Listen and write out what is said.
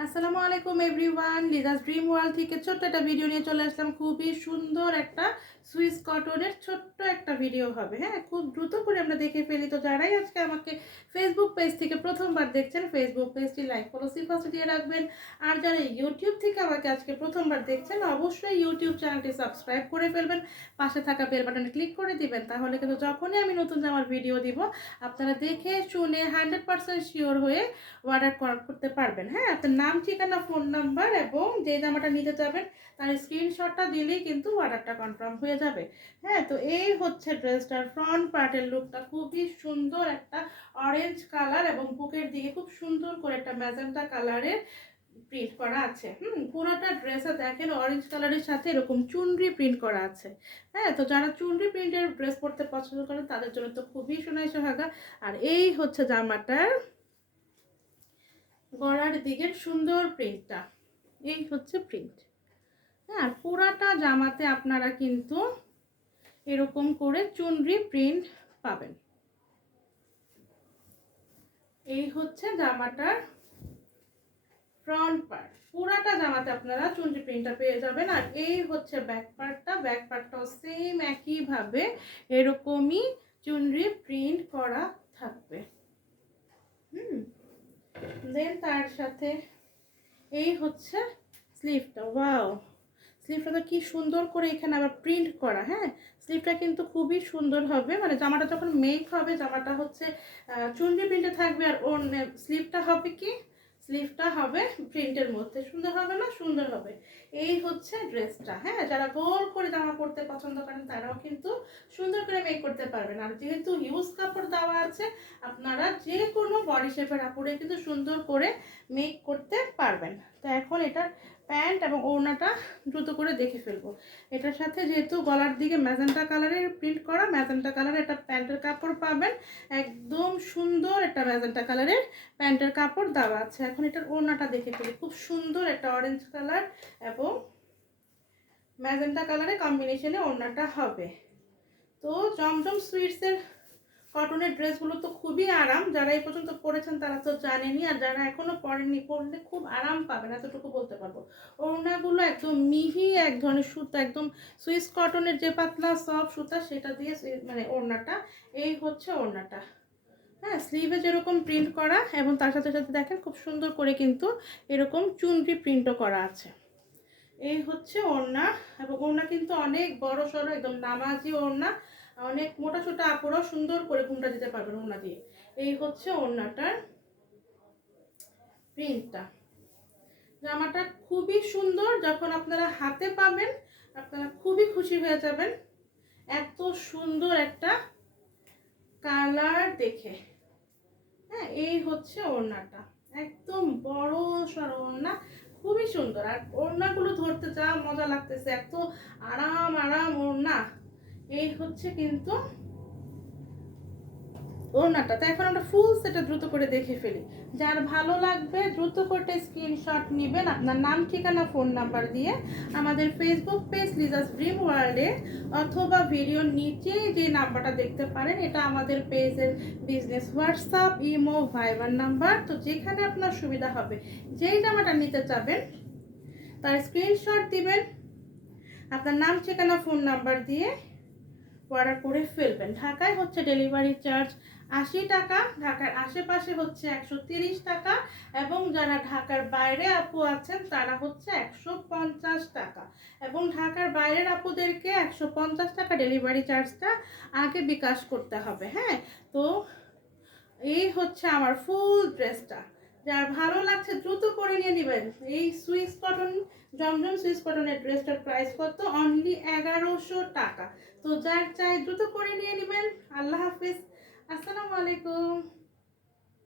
আসসালামু আলাইকুম everyone, Liza's dream world থেকে ছোট্ট একটা ভিডিও নিয়ে চলে আসলাম। খুবই সুন্দর একটা সুইস কটনের ছোট্ট একটা ভিডিও হবে। হ্যাঁ, খুব দ্রুত করে আমরা দেখে ফেলি। তো যারাই আজকে আমাকে ফেসবুক পেজ থেকে প্রথমবার দেখছেন, ফেসবুক পেজটি লাইক ফলো সিফাস দিয়ে রাখবেন। আর যারা ইউটিউব থেকে আমাকে আজকে প্রথমবার দেখছেন, অবশ্যই ইউটিউব চ্যানেলটি সাবস্ক্রাইব করে ফেলবেন, পাশে থাকা বেল বাটনে ক্লিক করে দিবেন। তাহলে কিন্তু যখনই আমি নতুন জামার ভিডিও দিব, আপনারা দেখে শুনে 100% শিওর হয়ে অর্ডার করতে পারবেন। হ্যাঁ, আপনার নাম, ঠিকানা, ফোন নাম্বার এবং যে জামাটা নিতে যাবেন তার স্ক্রিনশটটা দিলেই কিন্তু অর্ডারটা কনফার্ম হয়ে যাবে। হ্যাঁ, তো এই হচ্ছে ড্রেসটার ফ্রন্ট পার্টের লুকটা। খুবই সুন্দর একটা অরেঞ্জ কালার এবং বুকের দিকে খুব সুন্দর করে একটা ম্যাজেন্টা কালারের প্রিন্ট করা আছে। পুরোটা ড্রেসে দেখেন অরেঞ্জ কালারের সাথে এরকম চুনরি প্রিন্ট করা আছে। হ্যাঁ, তো যারা চুনরি প্রিন্টের ড্রেস পরতে পছন্দ করেন তাদের জন্য তো খুবই সোনাই সোহাগা। আর এই হচ্ছে জামাটার গলার দিকের সুন্দর প্রিন্টটা। এই হচ্ছে প্রিন্ট। হ্যাঁ, পুরাটা জামাতে আপনারা কিন্তু এরকম করে চুনরি প্রিন্ট পাবেন। এই হচ্ছে জামাটার ফ্রন্ট পার্ট। পুরাটা জামাতে আপনারা চুনরি প্রিন্টটা পেয়ে যাবেন। আর এই হচ্ছে ব্যাক পার্টটা। ব্যাক পার্টটাও সেম একইভাবে এরকমই চুনরি প্রিন্ট করা থাকবে। দেন তার সাথে এই হচ্ছে স্লিভটা। ওয়াও, স্লিভটা তো কি সুন্দর করে এখানে আবার প্রিন্ট করা। হ্যাঁ, স্লিভটা কিন্তু খুবই সুন্দর হবে। মানে জামাটা যখন মেক হবে, জামাটা হচ্ছে চুনরি প্রিন্টে থাকবে। আর ওর স্লিভটা হবে কি, স্লিভটা হবে প্রিন্টের মধ্যে। সুন্দর হবে না? সুন্দর হবে। এই হচ্ছে ড্রেসটা। হ্যাঁ, যারা গোল করে জামা পরতে পছন্দ করেন তারাও কিন্তু সুন্দর করে মেক করতে পারবেন। আর যেহেতু হিউজ কাপড় দেওয়া আছে, আপনারা যে কোনো বডি শেপের কাপড়ে কিন্তু সুন্দর করে মেক করতে পারবেন। তো এখন এটার প্যান্ট এবং ওড়নাটা দ্রুত করে দেখে ফেলবো। এটার সাথে যেহেতু গলার দিকে ম্যাজেন্টা কালারের প্রিন্ট করা, ম্যাজেন্টা কালারের একটা প্যান্টের কাপড় পাবেন। একদম সুন্দর একটা ম্যাজেন্টা কালারের প্যান্টের কাপড় দেওয়া আছে। এখন এটার ওড়নাটা দেখে ফেলি। খুব সুন্দর একটা অরেঞ্জ কালার এবং ম্যাজেন্টা কালারের কম্বিনেশনে ওড়নাটা হবে। তো জমজম সুইটসের কটনের ড্রেসগুলো তো খুবই আরাম। যারা এই পর্যন্ত পরেছেন তারা তো জানেনই, আর যারা এখনো পরেননি, পরলে খুব আরাম পাবেন, এতটুকু বলতে পারবো। ওড়নাগুলো একদম মিহি এক ধরনের সুতা, একদম সুইস কটনের যে পাতলা সফট সুতা সেটা দিয়ে মানে ওড়নাটা। এই হচ্ছে ওড়নাটা। হ্যাঁ, স্লিভে যেরকম প্রিন্ট করা এবং তার সাথে সাথে দেখেন খুব সুন্দর করে কিন্তু এরকম চুনরি প্রিন্টও করা আছে। এই হচ্ছে ওড়না। এবং ওড়না কিন্তু অনেক বড় সড়ো, একদম নামাজি ওড়না। অনেক মোটা ছোটা আপুরাও সুন্দর করে ঘুমটা দিতে পারবেন ওড়না দিয়ে। এই হচ্ছে ওড়নাটার প্রিন্টটা। জামাটা খুবই সুন্দর। যখন আপনারা হাতে পাবেন আপনারা খুবই খুশি হয়ে যাবেন, এত সুন্দর একটা কালার দেখে। হ্যাঁ, এই হচ্ছে ওড়নাটা। একদম বড় সড়ো ওড়না, খুবই সুন্দর। আর ওড়নাগুলো ধরতে যা মজা লাগতেছে, এত আরাম আরাম ওড়না। এই হচ্ছে কিন্তু ওড়নাটা। তো এখন আমরা ফুল সেটা দ্রুত করে দেখে ফেলি। যার ভালো লাগবে দ্রুত করে স্ক্রিনশট নেবেন আপনার নাম, ঠিকানা, ফোন নাম্বার দিয়ে আমাদের ফেসবুক পেজ লিজাস ড্রিম ওয়ার্ল্ডে, অথবা ভিডিওর নিচে যে নাম্বারটা দেখতে পারেন এটা আমাদের পেজের বিজনেস হোয়াটসঅ্যাপ, ইমো, ভাইবার নাম্বার। তো যেখানে আপনার সুবিধা হবে, যেই জামাটা নিতে চাবেন তার স্ক্রিনশট দিবেন, আপনার নাম, ঠিকানা, ফোন নাম্বার দিয়ে অর্ডার করে ফেলবেন। ঢাকায় হচ্ছে ডেলিভারি চার্জ 80 টাকা, ঢাকার আশেপাশে হচ্ছে 130 টাকা, এবং যারা ঢাকার বাইরে আপু আছেন তারা হচ্ছে 150 টাকা। এবং ঢাকার বাইরের আপুদেরকে 150 টাকা ডেলিভারি চার্জটা আগে বিকাশ করতে হবে। হ্যাঁ, তো এই হচ্ছে আমার ফুল ড্রেসটা। যার ভালো লাগছে দ্রুত করে নিয়ে নেবেন। এই সুইস কটন, জমজম সুইস কটনের ড্রেসটার প্রাইস কত? অনলি 1100 টাকা। তো যার চাই দ্রুত করে নিয়ে নেবেন। আল্লাহ হাফিজ, আসসালামু আলাইকুম।